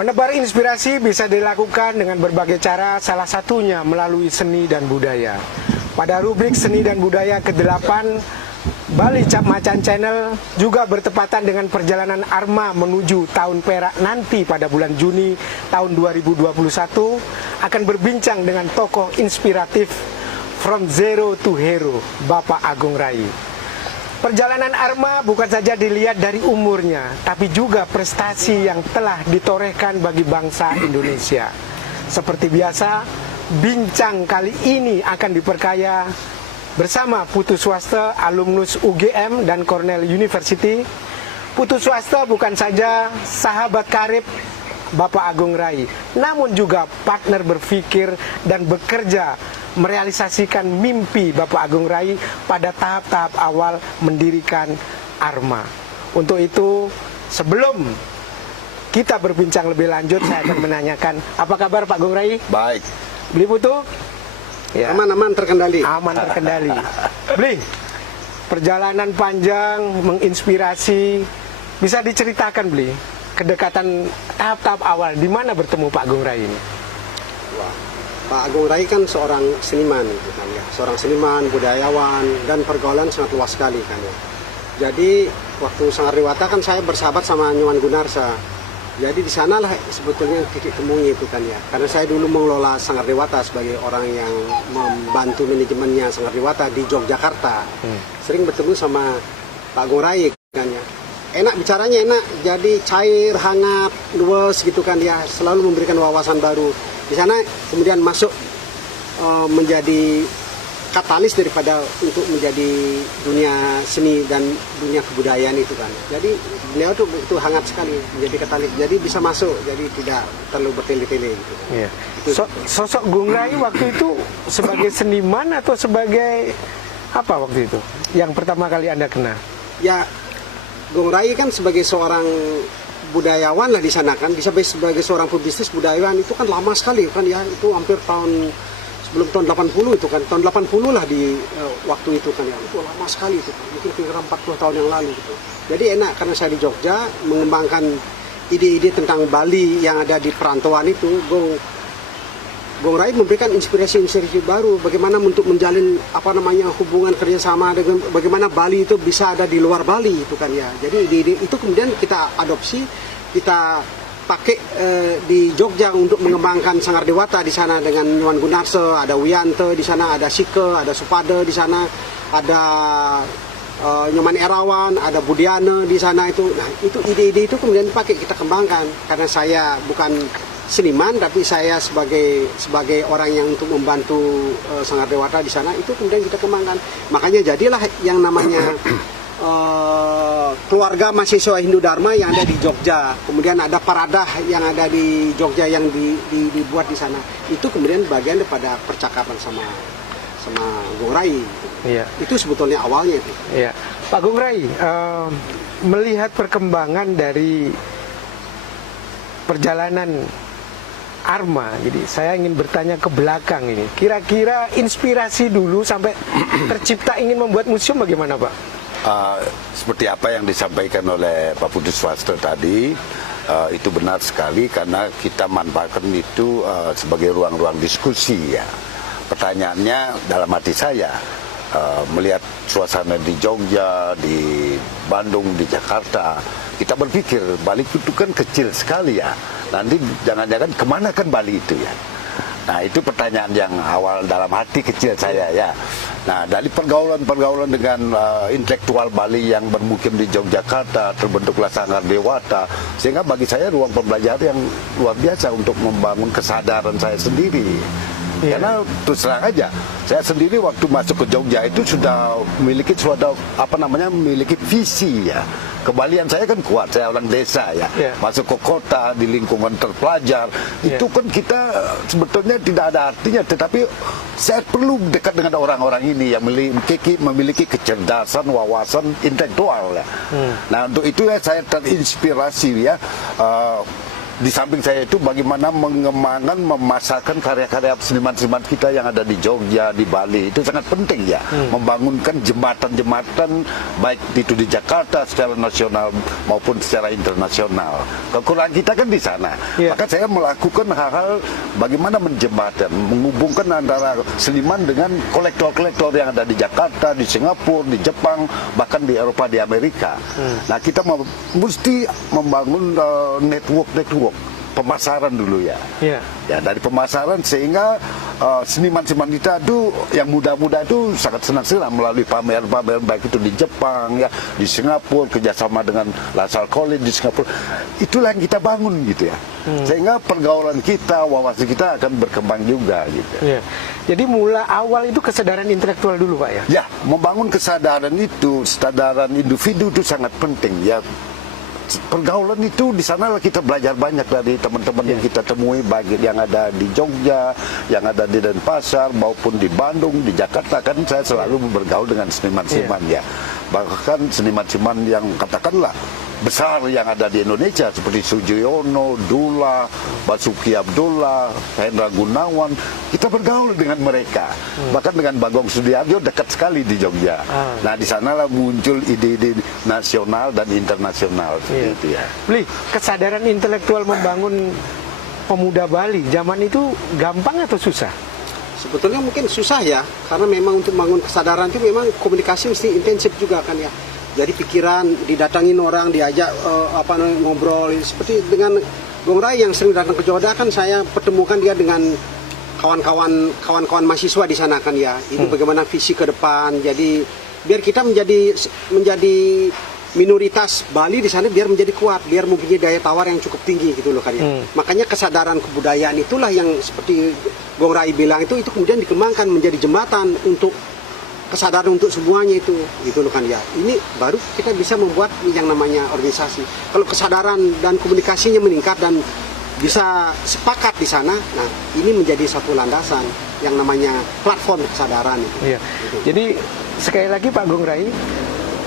Menebar inspirasi bisa dilakukan dengan berbagai cara, salah satunya melalui seni dan budaya. Pada rubrik seni dan budaya ke-8, Bali Cap Macan Channel juga bertepatan dengan perjalanan Arma menuju Tahun Perak nanti pada bulan Juni tahun 2021 akan berbincang dengan tokoh inspiratif From Zero to Hero, Bapak Agung Rai. Perjalanan Arma bukan saja dilihat dari umurnya, tapi juga prestasi yang telah ditorehkan bagi bangsa Indonesia. Seperti biasa, bincang kali ini akan diperkaya bersama Putu Swasta, alumnus UGM dan Cornell University. Putu Swasta bukan saja sahabat karib Bapak Agung Rai, namun juga partner berpikir dan bekerja merealisasikan mimpi Bapak Agung Rai pada tahap-tahap awal mendirikan Arma. Untuk itu, sebelum kita berbincang lebih lanjut, saya akan menanyakan, apa kabar Pak Agung Rai? Baik. Beli Putu? Ya. Aman terkendali. Aman terkendali. Beli, perjalanan panjang, menginspirasi, bisa diceritakan Beli, kedekatan tahap-tahap awal, di mana bertemu Pak Agung Rai ini? Wah, Pak Agung Rai kan seorang seniman, gitu kan, ya. Seorang seniman, budayawan, dan pergaulan sangat luas sekali kan ya. Jadi waktu Sangardewata kan saya bersahabat sama Nyoman Gunarsa. Jadi di sanalah sebetulnya titik temunya itu kan ya. Karena saya dulu mengelola Sangardewata sebagai orang yang membantu manajemennya Sangardewata di Yogyakarta. Sering bertemu sama Pak Agung Rai kan ya. Enak bicaranya, enak, jadi cair, hangat, luwes gitu kan ya. Selalu memberikan wawasan baru. Di sana kemudian masuk menjadi katalis daripada untuk menjadi dunia seni dan dunia kebudayaan itu kan. Jadi beliau tuh itu hangat sekali menjadi katalis. Jadi bisa masuk, jadi tidak terlalu bertele-tele gitu. Iya. Sosok Gung Rai waktu itu sebagai seniman atau sebagai apa waktu itu? Yang pertama kali Anda kenal? Ya, Gung Rai kan sebagai seorang budayawan lah di sana kan, bisa sebagai seorang pebisnis budayawan itu kan lama sekali kan ya, itu hampir sebelum tahun 80 itu kan, tahun 80 lah di waktu itu kan ya, itu lama sekali itu kan, mungkin kira 40 tahun yang lalu gitu. Jadi enak karena saya di Jogja mengembangkan ide-ide tentang Bali yang ada di perantauan itu, Gung Rai memberikan inspirasi baru bagaimana untuk menjalin hubungan kerjasama dengan bagaimana Bali itu bisa ada di luar Bali itu kan ya. Jadi ide-ide itu kemudian kita adopsi, kita pakai di Jogja untuk mengembangkan Sangardewata di sana dengan Nyoman Gunarsa, ada Wiyanto di sana, ada Sike, ada Supade di sana, ada Nyoman Erawan, ada Budiana di sana itu. Nah, itu ide-ide itu kemudian dipakai, kita kembangkan karena saya bukan seniman tapi saya sebagai orang yang untuk membantu Sangardewata di sana itu kemudian kita kembangkan. Makanya jadilah yang namanya keluarga mahasiswa Hindu Dharma yang ada di Jogja, kemudian ada Paradah yang ada di Jogja yang dibuat di sana. Itu kemudian bagian daripada percakapan sama Gung Rai. Iya. Itu sebetulnya awalnya itu. Iya. Pak Agung Rai, melihat perkembangan dari perjalanan Arma, jadi saya ingin bertanya ke belakang ini. Kira-kira inspirasi dulu sampai tercipta ingin membuat museum bagaimana Pak? Seperti apa yang disampaikan oleh Pak Putu Swasta tadi, itu benar sekali karena kita manfaatkan itu sebagai ruang-ruang diskusi ya. Pertanyaannya dalam hati saya, melihat suasana di Jogja, di Bandung, di Jakarta, kita berpikir Bali itu kan kecil sekali ya. Nanti jangan-jangan kemana kan Bali itu ya. Nah itu pertanyaan yang awal dalam hati kecil saya ya. Nah dari pergaulan dengan intelektual Bali yang bermukim di Yogyakarta, terbentuklah Sangardewata, sehingga bagi saya ruang pembelajaran yang luar biasa untuk membangun kesadaran saya sendiri. Yeah. Karena terus terang aja, saya sendiri waktu masuk ke Jogja itu sudah memiliki memiliki visi ya. Kebalian saya kan kuat, saya orang desa ya. Yeah. Masuk ke kota di lingkungan terpelajar, itu kan kita sebetulnya tidak ada artinya, tetapi saya perlu dekat dengan orang-orang ini yang memiliki kecerdasan, wawasan intelektual ya. Nah untuk itu ya saya terinspirasi ya. di samping saya itu bagaimana mengembangkan, memasarkan karya-karya seniman-seniman kita yang ada di Jogja, di Bali, itu sangat penting ya. Membangunkan jembatan-jembatan baik itu di Jakarta secara nasional maupun secara internasional. Kekurangan kita kan di sana. Maka saya melakukan hal-hal bagaimana menjembatan, menghubungkan antara seniman dengan kolektor-kolektor yang ada di Jakarta, di Singapura, di Jepang, bahkan di Eropa, di Amerika. Nah, kita mesti membangun network pemasaran dulu ya. Ya, dari pemasaran sehingga seniman-seniman kita itu yang muda-muda itu sangat senang melalui pameran-pameran baik itu di Jepang ya, di Singapura, kerjasama dengan LaSalle College di Singapura. Itulah yang kita bangun gitu ya. Sehingga pergaulan kita, wawasan kita akan berkembang juga gitu. Jadi mula awal itu kesadaran intelektual dulu Pak ya? Ya, membangun kesadaran itu, kesadaran individu itu sangat penting ya. Pergaulan itu di sana kita belajar banyak dari teman-teman yang kita temui, baik yang ada di Jogja, yang ada di Denpasar maupun di Bandung, di Jakarta, kan saya selalu bergaul dengan seniman-seniman ya. Bahkan seniman-seniman yang katakanlah besar yang ada di Indonesia seperti Sujoyono, Dula, Basuki Abdullah, Hendra Gunawan, kita bergaul dengan mereka. Bahkan dengan Bagong Sudiarjo dekat sekali di Jogja. Nah, di sanalah muncul ide-ide nasional dan internasional itu ya. Bli, kesadaran intelektual membangun pemuda Bali zaman itu gampang atau susah? Sebetulnya mungkin susah ya, karena memang untuk membangun kesadaran itu memang komunikasi mesti intensif juga kan ya. Jadi pikiran, didatangin orang, diajak ngobrol. Seperti dengan Gong Rai yang sering datang ke Joda kan saya pertemukan dia dengan kawan-kawan mahasiswa di sana kan ya. Ini bagaimana visi ke depan. Jadi biar kita menjadi minoritas Bali di sana biar menjadi kuat, biar mempunyai daya tawar yang cukup tinggi gitu loh kan ya. Makanya kesadaran kebudayaan itulah yang seperti Gong Rai bilang itu kemudian dikembangkan menjadi jembatan untuk kesadaran untuk semuanya itu gitu loh kan ya. Ini baru kita bisa membuat yang namanya organisasi. Kalau kesadaran dan komunikasinya meningkat dan bisa sepakat di sana, nah ini menjadi satu landasan yang namanya platform kesadaran itu. Jadi sekali lagi Pak Gong Rai,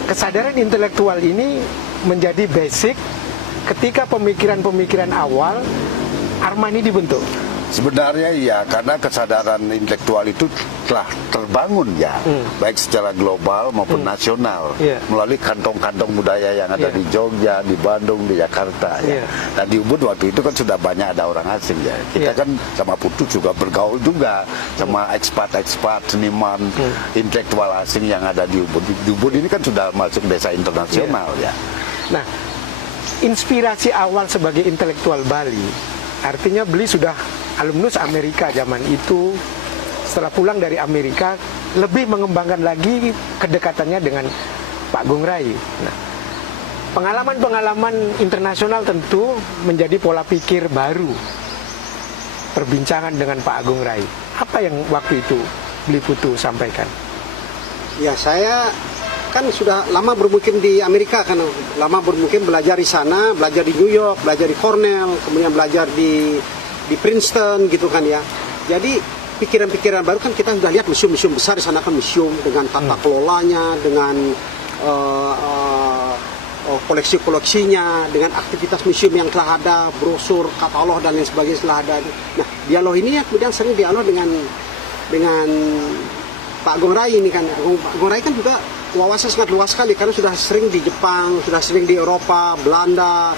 kesadaran intelektual ini menjadi basic ketika pemikiran-pemikiran awal Armani dibentuk. Sebenarnya iya, karena kesadaran intelektual itu telah terbangun ya, baik secara global maupun nasional, melalui kantong-kantong budaya yang ada di Jogja, di Bandung, di Jakarta ya. Dan di Ubud waktu itu kan sudah banyak ada orang asing ya. Kita kan sama Putu juga bergaul juga sama ekspat-ekspat, seniman, intelektual asing yang ada di Ubud. Di Ubud ini kan sudah masuk desa internasional ya. Nah, inspirasi awal sebagai intelektual Bali, artinya beliau sudah alumnus Amerika zaman itu. Setelah pulang dari Amerika lebih mengembangkan lagi kedekatannya dengan Pak Gong Rai. Nah, pengalaman-pengalaman internasional tentu menjadi pola pikir baru perbincangan dengan Pak Gong Rai. Apa yang waktu itu Bli Putu sampaikan? Ya, saya kan sudah lama bermukim di Amerika kan, lama bermukim belajar di sana, belajar di New York, belajar di Cornell, kemudian belajar di Princeton gitu kan ya. Jadi pikiran-pikiran baru kan kita sudah lihat museum-museum besar di sana kan, museum dengan tata kelolanya, dengan koleksi-koleksinya, dengan aktivitas museum yang telah ada, brosur, katalog dan lain sebagainya telah ada. Nah, dialog ini ya kemudian sering dialog dengan Pak Gong Rai ini kan. Pak Gong Rai kan juga wawasan sangat luas sekali karena sudah sering di Jepang, sudah sering di Eropa, Belanda,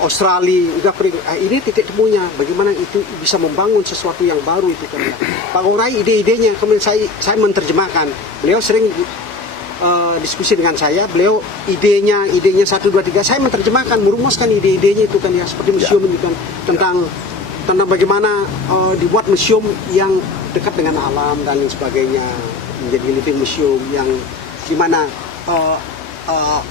Australia, juga ini titik temunya bagaimana itu bisa membangun sesuatu yang baru itu kan. Pak Gong Rai ide-idenya kemudian saya menerjemahkan. Beliau sering diskusi dengan saya, beliau idenya 1, 2, 3 saya menerjemahkan, merumuskan ide-idenya itu kan ya, seperti museum itu kan, tentang bagaimana dibuat museum yang dekat dengan alam dan lain sebagainya, menjadi living museum yang dimana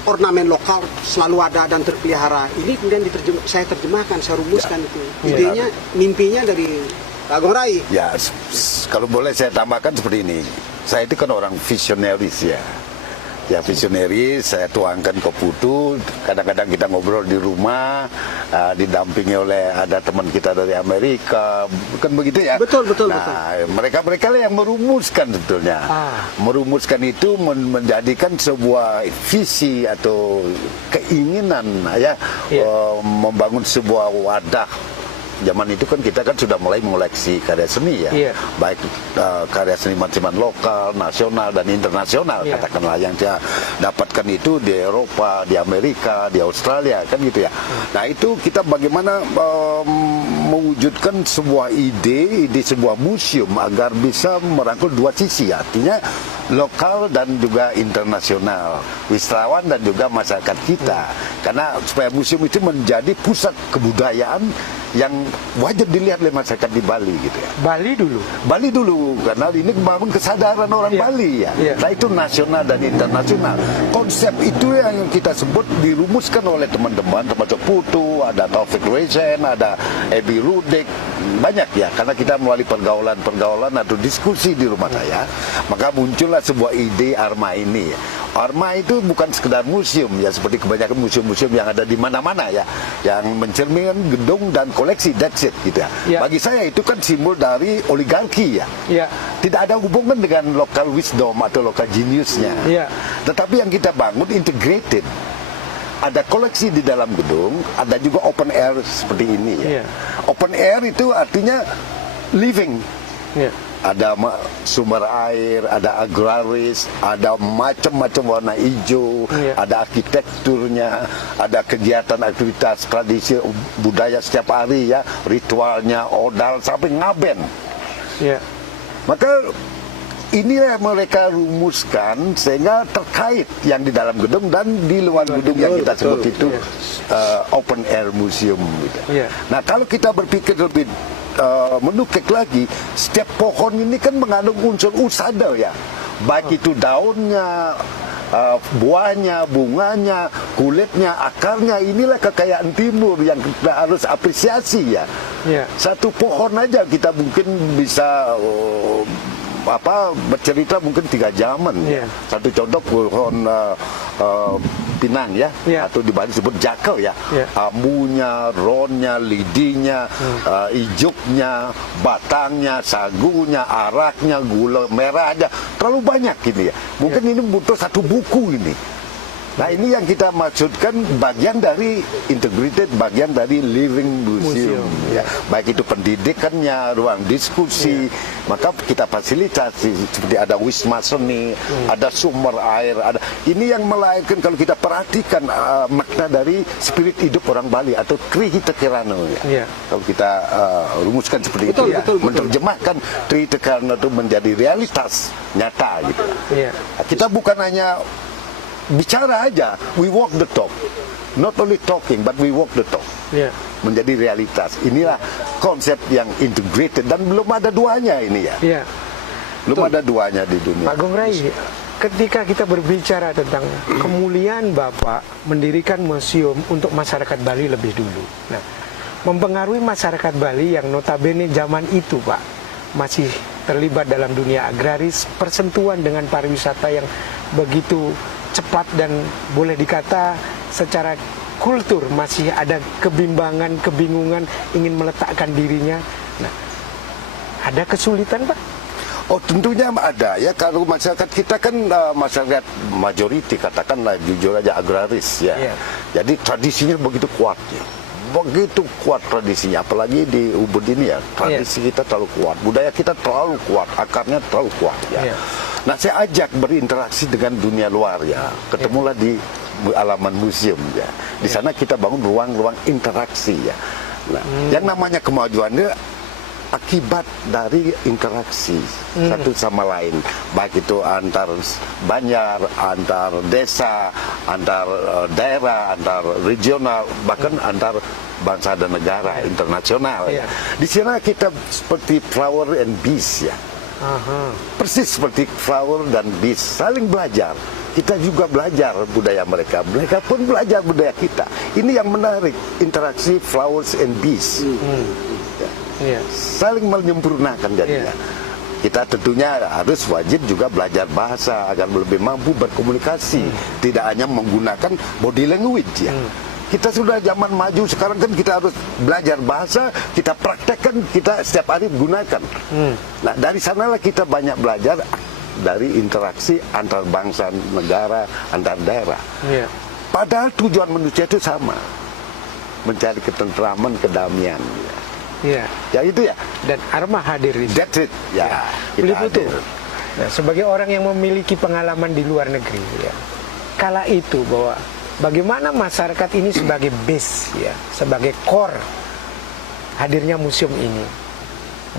ornamen lokal selalu ada dan terpelihara. Ini kemudian saya terjemahkan, saya rumuskan itu. Idenya, mimpinya dari Pak Gong Rai. Ya, kalau boleh saya tambahkan seperti ini. Saya itu kan orang visionaris ya. yang visionary saya tuangkan ke Putu. Kadang-kadang kita ngobrol di rumah, didampingi oleh ada teman kita dari Amerika, bukan begitu ya? Betul. Nah, mereka yang merumuskan sebetulnya, merumuskan itu menjadikan sebuah visi atau keinginan ya, membangun sebuah wadah. Zaman itu kan kita kan sudah mulai mengoleksi karya seni ya, baik karya seniman-seniman lokal, nasional dan internasional, katakanlah yang dia dapatkan itu di Eropa, di Amerika, di Australia kan gitu ya. Nah itu kita bagaimana mewujudkan sebuah ide sebuah museum agar bisa merangkul dua sisi, artinya lokal dan juga internasional, wisatawan dan juga masyarakat kita. Karena supaya museum itu menjadi pusat kebudayaan yang wajar dilihat oleh masyarakat di Bali gitu ya. Bali dulu karena ini membangun kesadaran orang Bali ya. Nah itu nasional dan internasional. Konsep itu yang kita sebut dirumuskan oleh teman-teman termasuk Putu, ada Taufik Rezen, ada Ebi Rudik, banyak ya. Karena kita melalui pergaulan atau diskusi di rumah saya, maka muncullah sebuah ide Arma ini. Arma itu bukan sekedar museum ya, seperti kebanyakan museum-museum yang ada di mana-mana ya, yang mencerminkan gedung dan koleksi, that's it gitu ya. Bagi saya itu kan simbol dari oligarki ya. Tidak ada hubungan dengan local wisdom atau local geniusnya. Tetapi yang kita bangun integrated. Ada koleksi di dalam gedung, ada juga open air seperti ini ya. Open air itu artinya living. Ada sumber air, ada agraris, ada macam-macam warna hijau, ada arsitekturnya, ada kegiatan aktivitas tradisi budaya setiap hari ya, ritualnya, odal sampai ngaben. Maka inilah yang mereka rumuskan sehingga terkait yang di dalam gedung dan di luar gedung yang kita sebut itu open air museum gitu. Nah kalau kita berpikir lebih menukik lagi, setiap pohon ini kan mengandung unsur usada ya, baik itu daunnya, buahnya, bunganya, kulitnya, akarnya. Inilah kekayaan timur yang kita harus apresiasi ya. Satu pohon aja kita mungkin bisa bercerita mungkin 3 jaman ya. Satu contoh pohon pinang ya, atau di Bali disebut jakel ya. Ambunya, ronnya, lidinya, ijuknya, batangnya, sagunya, araknya, gula merah aja terlalu banyak ini ya. Mungkin ini butuh satu buku ini. Nah ini yang kita maksudkan bagian dari integrated, bagian dari living museum ya. Baik itu pendidikannya, ruang diskusi, maka kita fasilitasi seperti ada wisma seni, ada sumber air, ada. Ini yang melahirkan kalau kita perhatikan makna dari spirit hidup orang Bali atau Trihita Kirana ya. Kalau kita rumuskan seperti itu ya, menerjemahkan Trihita Kirana itu menjadi realitas nyata gitu. Kita bukan hanya bicara aja, we walk the talk, not only talking but we walk the talk, menjadi realitas. Inilah konsep yang integrated dan belum ada duanya ini ya. Belum ada duanya di dunia. Pak Gong Rai, ketika kita berbicara tentang kemuliaan Bapak mendirikan museum untuk masyarakat Bali lebih dulu, nah mempengaruhi masyarakat Bali yang notabene zaman itu Pak masih terlibat dalam dunia agraris, persentuhan dengan pariwisata yang begitu cepat dan boleh dikata secara kultur masih ada kebimbangan, kebingungan ingin meletakkan dirinya. Nah, ada kesulitan Pak? Oh tentunya ada ya, kalau masyarakat kita kan masyarakat majority katakanlah jujur aja agraris ya. Jadi tradisinya begitu kuat ya. Begitu kuat tradisinya, apalagi di Ubud ini ya, tradisi kita terlalu kuat, budaya kita terlalu kuat, akarnya terlalu kuat ya. Nah saya ajak berinteraksi dengan dunia luar ya, ketemulah di halaman museum ya. Di sana kita bangun ruang-ruang interaksi ya. Nah, yang namanya kemajuannya akibat dari interaksi satu sama lain, baik itu antar banjar, antar desa, antar daerah, antar regional, bahkan antar bangsa dan negara internasional ya. Di sana kita seperti flower and bees ya. Persis seperti flower dan bees saling belajar. Kita juga belajar budaya mereka, mereka pun belajar budaya kita. Ini yang menarik, interaksi flowers and bees. Saling menyempurnakan jadinya. kita tentunya harus wajib juga belajar bahasa agar lebih mampu berkomunikasi, tidak hanya menggunakan body language ya. Kita sudah zaman maju sekarang kan kita harus belajar bahasa, kita praktekkan, kita setiap hari gunakan. Nah dari sanalah kita banyak belajar dari interaksi antar bangsa, negara, antar daerah. Iya. Padahal tujuan manusia itu sama, mencari ketentraman, kedamaian. Iya. Ya itu ya. Dan Arma hadir di sini. That's it. Ya. Beli kita Putu. hadir. Nah, sebagai orang yang memiliki pengalaman di luar negeri, ya, kala itu bahwa bagaimana masyarakat ini sebagai base, ya, sebagai core hadirnya museum ini.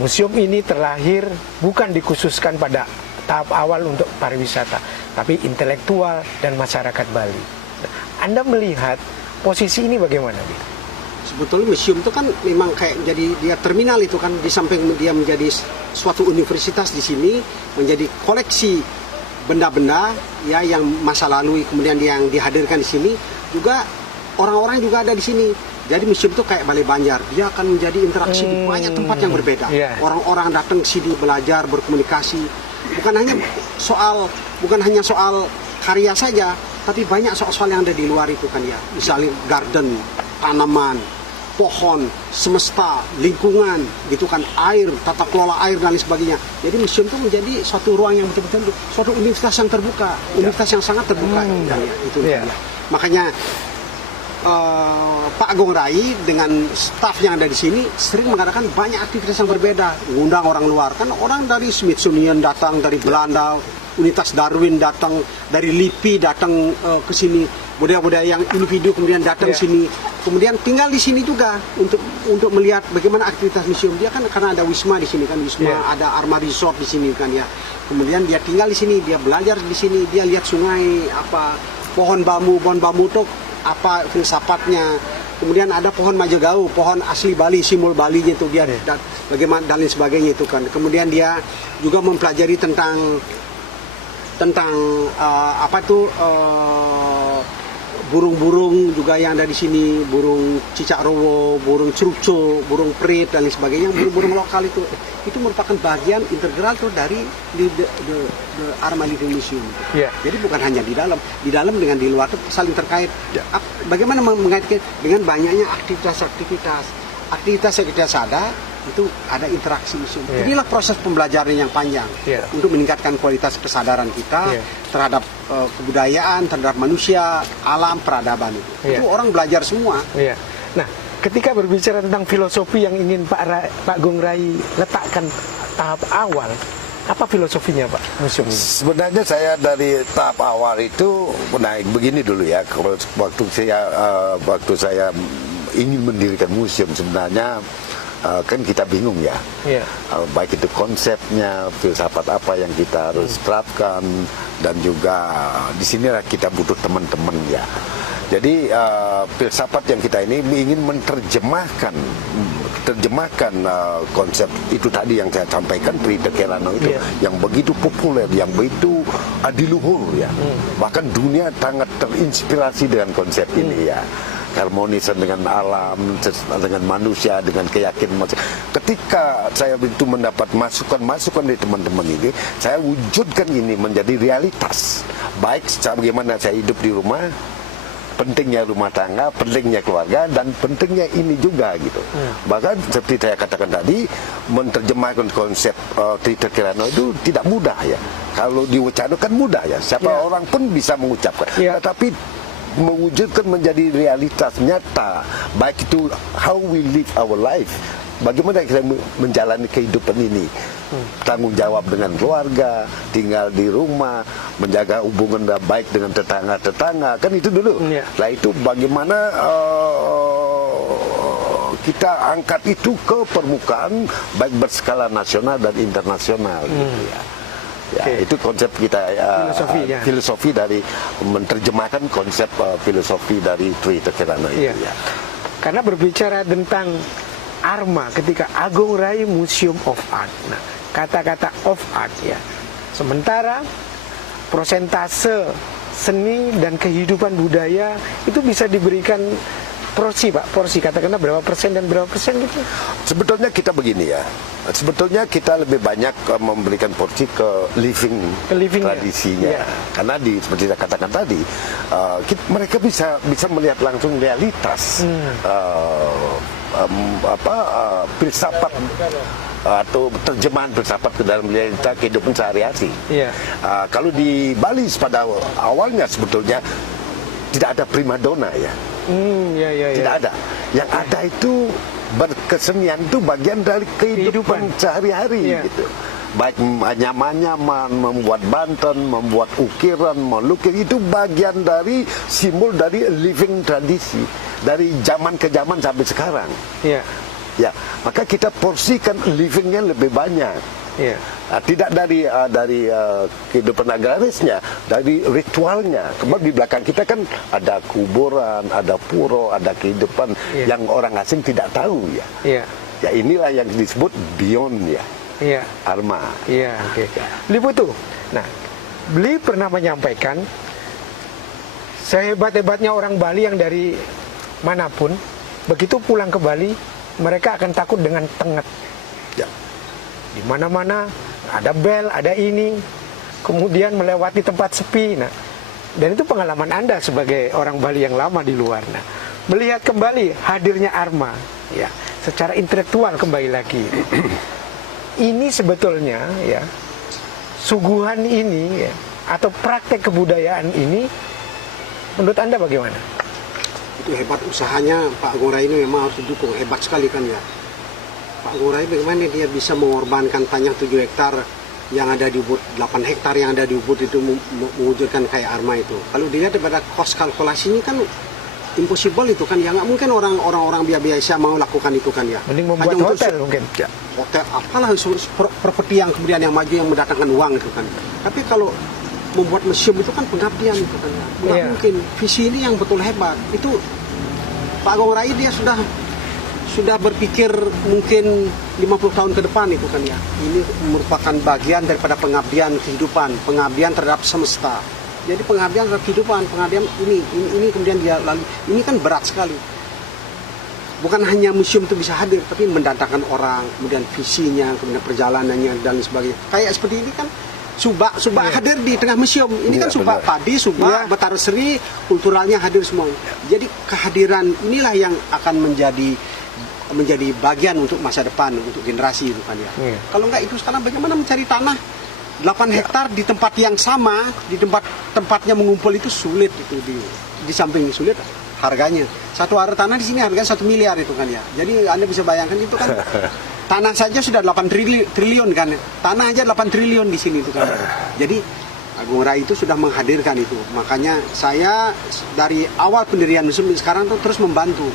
Museum ini terlahir bukan dikhususkan pada tahap awal untuk pariwisata, tapi intelektual dan masyarakat Bali. Nah, Anda melihat posisi ini bagaimana, Bi? Sebetulnya museum itu kan memang kayak jadi dia terminal itu kan, di samping dia menjadi suatu universitas di sini, menjadi koleksi benda-benda ya yang masa lalu kemudian yang dihadirkan di sini, juga orang-orang juga ada di sini. Jadi museum itu kayak Balai Banjar, dia akan menjadi interaksi di banyak tempat yang berbeda. Orang-orang datang ke sini belajar, berkomunikasi. Bukan hanya soal karya saja, tapi banyak soal-soal yang ada di luar itu kan ya. Misalnya garden, tanaman, pohon, semesta, lingkungan, gitu kan, air, tata kelola air dan lain sebagainya. Jadi museum itu menjadi suatu ruang yang betul-betul suatu universitas yang terbuka, universitas yang sangat terbuka. Ya. Makanya Pak Agung Rai dengan staf yang ada di sini sering mengadakan banyak aktivitas yang berbeda, mengundang orang luar. Kan orang dari Smithsonian datang, dari Belanda, Unitas Darwin datang, dari LIPI datang ke sini, budaya-budaya yang individu kemudian datang ke sini, kemudian tinggal di sini juga untuk melihat bagaimana aktivitas museum. Dia kan karena ada Wisma di sini kan, Wisma ada Arma Resort di sini kan ya. Kemudian dia tinggal di sini, dia belajar di sini, dia lihat sungai, apa pohon bambu itu apa filsafatnya. Kemudian ada pohon majagau, pohon asli Bali, simbol Bali itu dia bagaimana dan lain sebagainya itu kan. Kemudian dia juga mempelajari tentang burung-burung juga yang ada di sini, burung cicak rowo, burung curcul, burung perit dan lain sebagainya, burung-burung lokal itu merupakan bagian integral tuh dari the Arma Living Museum. Jadi bukan hanya di dalam dengan di luar itu saling terkait. Bagaimana mengaitkan dengan banyaknya aktivitas yang kita ada, itu ada interaksi museum. Inilah proses pembelajaran yang panjang untuk meningkatkan kualitas kesadaran kita terhadap kebudayaan, terhadap manusia, alam, peradaban itu. Itu orang belajar semua. Nah, ketika berbicara tentang filosofi yang ingin Pak Agung Rai letakkan tahap awal, apa filosofinya Pak museum ini? Sebenarnya saya dari tahap awal itu begini dulu ya. Waktu saya ingin mendirikan museum sebenarnya kan kita bingung ya, baik itu konsepnya, filsafat apa yang kita harus terapkan, dan juga di sinilah kita butuh teman-teman ya. Jadi filsafat yang kita ini ingin menerjemahkan konsep itu tadi yang saya sampaikan, Trita Kelano itu yang begitu populer, yang begitu adiluhur ya. Bahkan dunia sangat terinspirasi dengan konsep ini ya. Harmonisan dengan alam, dengan manusia, dengan keyakinan. Ketika saya itu mendapat masukan dari teman-teman ini, saya wujudkan ini menjadi realitas. Baik bagaimana saya hidup di rumah, pentingnya rumah tangga, pentingnya keluarga, dan pentingnya ini juga gitu. Bahkan seperti saya katakan tadi, menerjemahkan konsep Trita Kelano itu tidak mudah ya. Kalau diucapkan mudah ya, siapa orang pun bisa mengucapkan. Tetapi mewujudkan menjadi realitas nyata, baik itu how we live our life, bagaimana kita menjalani kehidupan ini, tanggung jawab dengan keluarga, tinggal di rumah, menjaga hubungan baik dengan tetangga-tetangga, kan itu dulu. Nah itu bagaimana kita angkat itu ke permukaan, baik berskala nasional dan internasional gitu ya. Itu konsep kita filosofi dari menerjemahkan konsep filosofi dari Trita Kelano itu ya. Karena berbicara tentang Arma ketika Agung Rai Museum of Art. Nah, kata-kata of art ya. Sementara prosentase seni dan kehidupan budaya itu bisa diberikan porsi Pak, porsi katakanlah berapa persen dan berapa persen gitu? Sebetulnya kita begini ya, sebetulnya kita lebih banyak memberikan porsi ke living, livingnya. tradisinya. Iya. Karena seperti saya katakan tadi, mereka bisa melihat langsung realitas filsafat atau terjemahan filsafat ke dalam realita kehidupan sehari-hari. Iya. Kalau di Bali pada awalnya sebetulnya tidak ada primadona ya. Ya. Tidak ada. Yang ada itu berkesenian itu bagian dari kehidupan sehari-hari Iya. gitu. Baik anyaman-anyaman, membuat banten, membuat ukiran, melukis itu bagian dari simbol dari living tradisi dari zaman ke zaman sampai sekarang. Iya. Ya, maka kita porsikan livingnya lebih banyak. Iya. Tidak dari kehidupan agrarisnya, dari ritualnya. Kemudian di belakang kita kan ada kuburan, ada puro, ada kehidupan yang orang asing tidak tahu ya. Iya. Ya inilah yang disebut beyond ya. Iya. Arma. Iya, oke. Liputu. Nah, beliau pernah menyampaikan sehebat-hebatnya orang Bali yang dari manapun, begitu pulang ke Bali, mereka akan takut dengan tenget. Ya. Di mana-mana ada bel, ada ini, kemudian melewati tempat sepi. Nah, dan itu pengalaman Anda sebagai orang Bali yang lama di luar. Nah, melihat kembali hadirnya Arma, ya, secara intelektual kembali lagi. Ini sebetulnya ya, suguhan ini ya, atau praktek kebudayaan ini, menurut Anda bagaimana? Itu hebat usahanya Pak Ngurah ini, memang harus didukung, hebat sekali kan ya. Pak Ngurah bagaimana dia bisa mengorbankan tanah 7 hektar yang ada di Ubud, 8 hektar yang ada di Ubud itu mewujudkan kayak Arma itu. Kalau dilihat daripada kos kalkulasinya kan impossible itu kan ya, nggak mungkin orang-orang biasa mau lakukan itu kan ya. Mending membuat hanya hotel mungkin. Ya, hotel apalah properti yang kemudian yang maju yang mendatangkan uang itu kan. Tapi kalau membuat museum itu kan pengabdian itu kan ya. Nggak mungkin. Visi ini yang betul hebat. Itu Pak Agung Rai dia sudah berpikir mungkin 50 tahun ke depan itu kan ya. Ini merupakan bagian daripada pengabdian kehidupan, pengabdian terhadap semesta. Jadi pengabdian terhadap kehidupan, pengabdian ini kemudian dia lalu, ini kan berat sekali. Bukan hanya museum itu bisa hadir, tapi mendatangkan orang, kemudian visinya, kemudian perjalanannya dan sebagainya. Kayak seperti ini kan Subak hadir di tengah museum. Ini kan Subak padi, Subak, Betara Seri, kulturalnya hadir semua. Jadi kehadiran inilah yang akan menjadi bagian untuk masa depan, untuk generasi itu kan ya. Kalau enggak itu sekarang bagaimana mencari tanah 8 hektar di tempat yang sama, di tempatnya mengumpul itu sulit itu di samping sulit harganya. Satu area tanah di sini harganya 1 miliar itu kan ya. Jadi Anda bisa bayangkan itu kan tanah saja sudah 8 triliun kan. Tanah aja 8 triliun di sini itu kan. Jadi Agung Rai itu sudah menghadirkan itu. Makanya saya dari awal pendirian museum sekarang tuh terus membantu.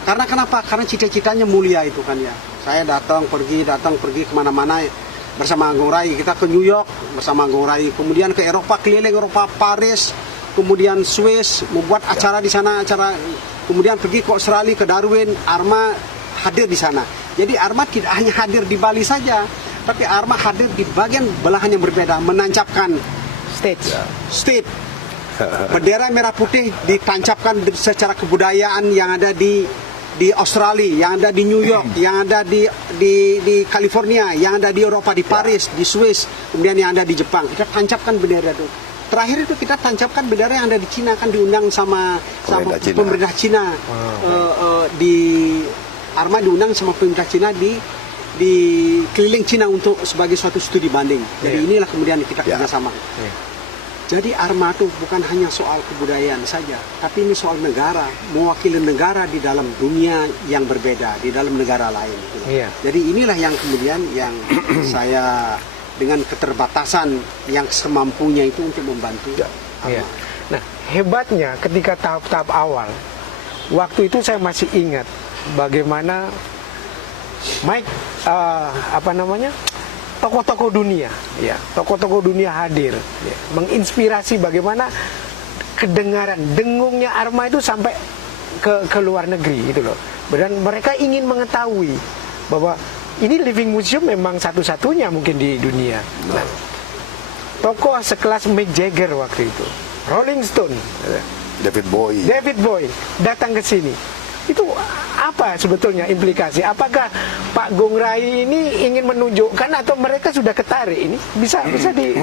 Karena kenapa? Karena cita-citanya mulia itu kan ya. Saya datang pergi kemana-mana bersama Agung Rai. Kita ke New York bersama Agung Rai, kemudian ke Eropa, keliling Eropa, Paris, kemudian Swiss, membuat acara di sana, kemudian pergi ke Australia, ke Darwin. Arma hadir di sana. Jadi Arma tidak hanya hadir di Bali saja, tapi Arma hadir di bagian belahan yang berbeda, menancapkan state. Bendera merah putih ditancapkan secara kebudayaan yang ada di Australia, yang ada di New York, yang ada di California, yang ada di Eropa, di Paris, di Swiss, kemudian yang ada di Jepang. Kita tancapkan bendera itu. Terakhir itu kita tancapkan bendera yang ada di Cina, kan diundang sama pemerintah Cina. Di Arma diundang sama pemerintah Cina di keliling Cina untuk sebagai suatu studi banding. Jadi inilah kemudian kita kerjasama. Jadi Arma itu bukan hanya soal kebudayaan saja, tapi ini soal negara, mewakili negara di dalam dunia yang berbeda, di dalam negara lain. Jadi inilah yang kemudian yang saya dengan keterbatasan yang semampunya itu untuk membantu Arma. Nah, hebatnya ketika tahap-tahap awal, waktu itu saya masih ingat bagaimana tokoh-tokoh dunia, tokoh-tokoh dunia hadir, menginspirasi bagaimana kedengaran dengungnya Arma itu sampai ke luar negeri gitu loh. Dan mereka ingin mengetahui bahwa ini living museum memang satu-satunya mungkin di dunia. Nah, tokoh sekelas Mick Jagger waktu itu, Rolling Stone, David Bowie. David Bowie datang ke sini. Itu apa sebetulnya implikasi? Apakah Pak Gung Rai ini ingin menunjukkan atau mereka sudah ketarik ini? Bisa di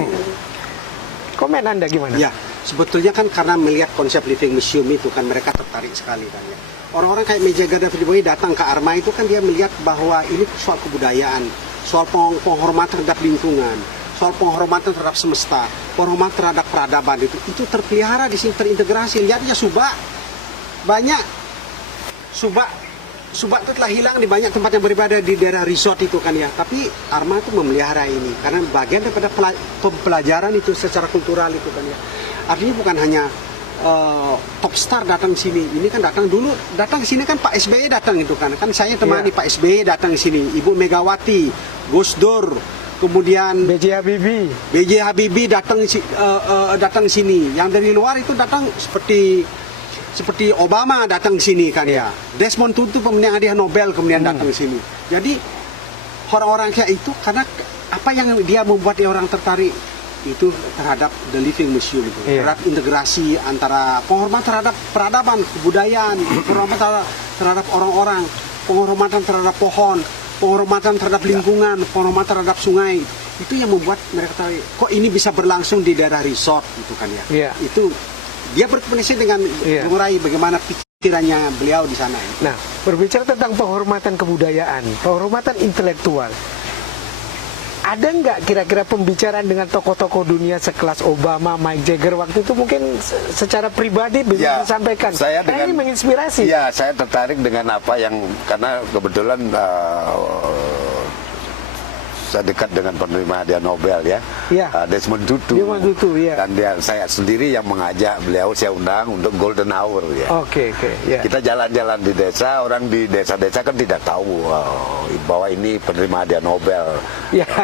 komen Anda gimana? Ya, sebetulnya kan karena melihat konsep living museum itu kan mereka tertarik sekali kan ya. Orang-orang kayak Mejaga David Bowie datang ke Arma itu kan dia melihat bahwa ini soal kebudayaan, soal penghormatan terhadap lingkungan, soal penghormatan terhadap semesta, penghormatan terhadap peradaban itu terpelihara di sini, terintegrasi. Lihatnya Subak banyak, Subak itu telah hilang di banyak tempat yang beribadah di daerah resort itu kan ya. Tapi Arma itu memelihara ini karena bagian daripada pembelajaran itu secara kultural itu kan ya. Artinya bukan hanya top star datang ke sini. Ini kan datang ke sini kan Pak SBY datang itu kan. Kan saya temani Pak SBY datang ke sini, Ibu Megawati, Gus Dur, kemudian B.J. Habibie datang ke sini. Yang dari luar itu datang seperti Obama datang ke sini kan ya. Desmond Tutu pemenang hadiah Nobel kemudian datang ke sini. Jadi orang-orang kayak itu karena apa yang dia membuat orang tertarik itu terhadap the living museum itu, terhadap integrasi antara penghormatan terhadap peradaban, kebudayaan, penghormatan terhadap orang-orang, penghormatan terhadap pohon, penghormatan terhadap lingkungan, penghormatan terhadap sungai. Itu yang membuat mereka tahu kok ini bisa berlangsung di daerah resort itu kan ya. Itu dia berkomunikasi dengan Gung Rai bagaimana pikirannya beliau di sana. Nah, berbicara tentang penghormatan kebudayaan, penghormatan intelektual, ada nggak kira-kira pembicaraan dengan tokoh-tokoh dunia sekelas Obama, Mike Jagger waktu itu mungkin secara pribadi bisa disampaikan? Saya ini menginspirasi. Ya, saya tertarik dengan apa yang karena kebetulan saya dekat dengan penerima hadiah Nobel ya, Desmond Tutu. Dan saya sendiri yang mengajak beliau, saya undang untuk Golden Hour ya. Kita jalan-jalan di desa, orang di desa-desa kan tidak tahu bahwa ini penerima hadiah Nobel,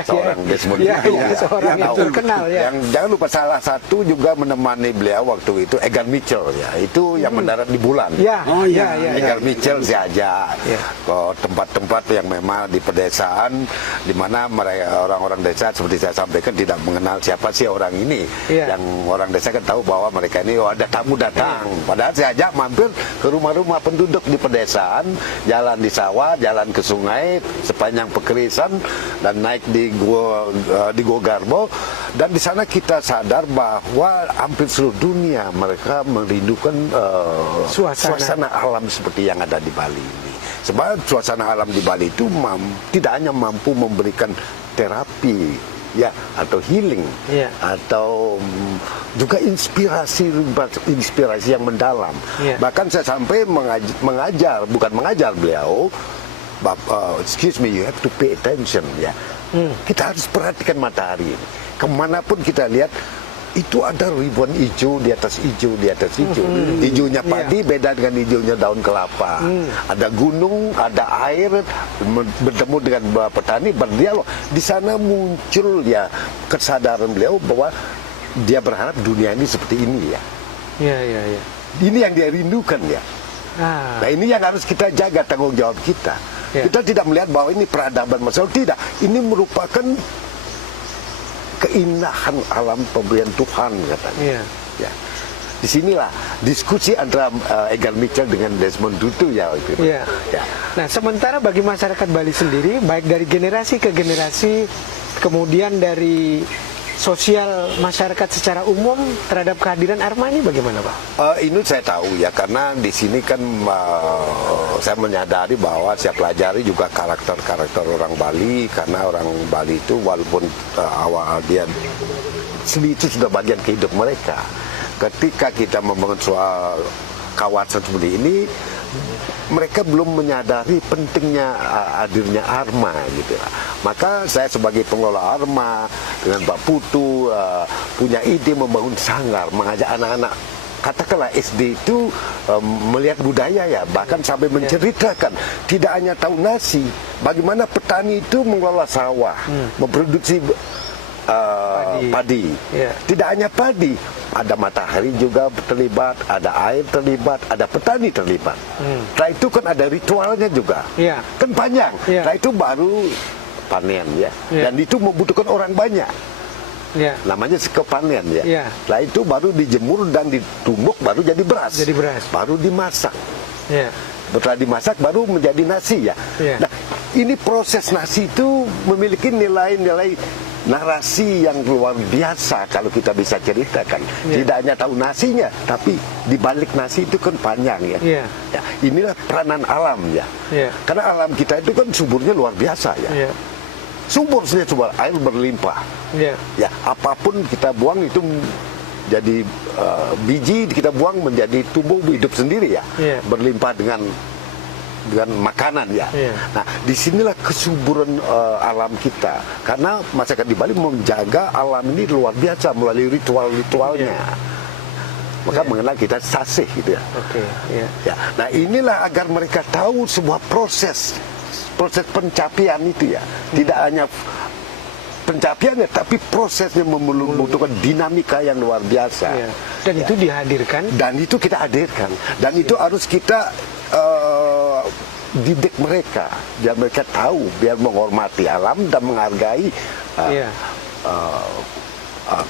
seorang Desmond Tutu. Seorang yang terkenal ya. Yang jangan lupa salah satu juga menemani beliau waktu itu Egan Mitchell ya, itu yang mendarat di bulan. Egan Mitchell saya ajak ke tempat-tempat yang memang di pedesaan, di mana mereka orang-orang desa seperti saya sampaikan tidak mengenal siapa sih orang ini. Yang orang desa kan tahu bahwa mereka ini ada tamu datang. Padahal saya ajak mampir ke rumah-rumah penduduk di pedesaan, jalan di sawah, jalan ke sungai sepanjang Pekerisan dan naik di Gua Garbo. Dan di sana kita sadar bahwa hampir seluruh dunia mereka merindukan suasana alam seperti yang ada di Bali ini. Sebab suasana alam di Bali itu tidak hanya mampu memberikan terapi ya atau healing atau juga inspirasi yang mendalam. Bahkan saya sampai bukan mengajar beliau, excuse me, you have to pay attention ya. Kita harus perhatikan matahari ini. Kemanapun kita lihat itu ada ribuan hijau di atas hijau di atas hijau. Hijaunya padi beda dengan hijaunya daun kelapa. Ada gunung, ada air, bertemu dengan petani, berdialog. Di sana muncul ya kesadaran beliau bahwa dia berharap dunia ini seperti ini ya. Ini yang dia rindukan ya. Nah ini yang harus kita jaga, tanggung jawab kita. Kita tidak melihat bahwa ini peradaban masalah, tidak. Ini merupakan keindahan alam pemberian Tuhan katanya. Disinilah diskusi antara Egan Mitchell dengan Desmond Tutu ya. Nah sementara bagi masyarakat Bali sendiri, baik dari generasi ke generasi, kemudian dari sosial masyarakat secara umum terhadap kehadiran Arma ini bagaimana Pak? Ini saya tahu ya, karena di sini kan saya menyadari bahwa saya pelajari juga karakter-karakter orang Bali, karena orang Bali itu walaupun awal dia seni itu sudah bagian kehidupan mereka. Ketika kita membangun soal kawasan seperti ini, mereka belum menyadari pentingnya hadirnya Arma gitu. Maka saya sebagai pengelola Arma dengan Pak Putu punya ide membangun sanggar, mengajak anak-anak katakanlah SD itu melihat budaya ya, bahkan sampai menceritakan tidak hanya tahu nasi, bagaimana petani itu mengelola sawah, memproduksi padi. Tidak hanya padi, ada matahari juga terlibat, ada air terlibat, ada petani terlibat. Setelah itu kan ada ritualnya juga, kan panjang. Setelah itu baru panen ya, dan itu membutuhkan orang banyak. Ya. Namanya sekepanen ya. Ya. Setelah itu baru dijemur dan ditumbuk baru jadi beras. Jadi beras. Baru dimasak. Ya. Setelah dimasak baru menjadi nasi ya. Ya. Nah, ini proses nasi itu memiliki nilai-nilai narasi yang luar biasa kalau kita bisa ceritakan. Ya. Tidak hanya tahu nasinya, tapi di balik nasi itu kan panjang ya. Ya. Ya, inilah peranan alam ya. Ya. Karena alam kita itu kan suburnya luar biasa ya. Ya. Subur saja, subur, air berlimpah. Ya. Ya, apapun kita buang itu jadi biji kita buang menjadi tumbuh hidup sendiri ya. Ya. Berlimpah dengan makanan ya. Iya. Nah, disinilah kesuburan alam kita. Karena masyarakat di Bali menjaga alam ini luar biasa melalui ritual-ritualnya. Iya. Maka Iya. mengenal kita sasih gitu ya. Oke. Ya. Ya. Nah, inilah agar mereka tahu sebuah proses pencapaian itu ya. Tidak hanya pencapaiannya, tapi prosesnya membutuhkan dinamika yang luar biasa. Ya. Dan itu dihadirkan. Dan itu kita hadirkan. Dan itu harus kita didik mereka, biar mereka tahu, biar menghormati alam dan menghargai Iya.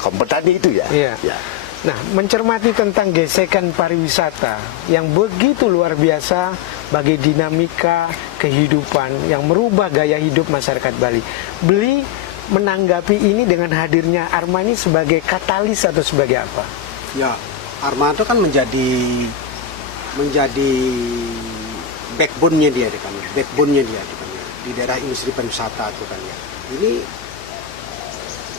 kompeten itu ya. Iya. Ya. Nah, mencermati tentang gesekan pariwisata yang begitu luar biasa bagi dinamika kehidupan yang merubah gaya hidup masyarakat Bali. Beli menanggapi ini dengan hadirnya Arma ini sebagai katalis atau sebagai apa? Ya, Arma itu kan menjadi backbone-nya dia kan, backbone-nya dia kan, di daerah industri pariwisata itu kan ya. Ini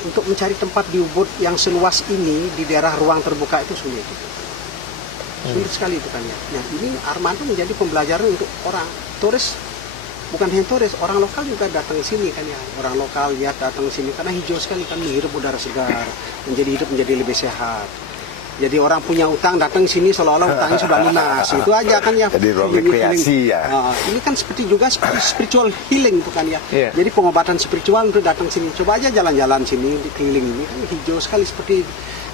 untuk mencari tempat di Ubud yang seluas ini di daerah ruang terbuka itu sulit. Sulit sekali itu kan ya. Nah, ini Arma itu menjadi pembelajaran untuk orang turis, bukan hanya turis, orang lokal juga datang ke sini kan ya. Orang lokal lihat datang ke sini karena hijau sekali kan, menghirup udara segar, hidup menjadi lebih sehat. Jadi orang punya utang datang sini seolah-olah utangnya sudah lunas. Itu aja kan ya. Jadi rekreasi ya. Ini kan seperti spiritual healing itu kan ya. Yeah. Jadi pengobatan spiritual untuk datang sini. Coba aja jalan-jalan sini di keliling ini kan hijau sekali, seperti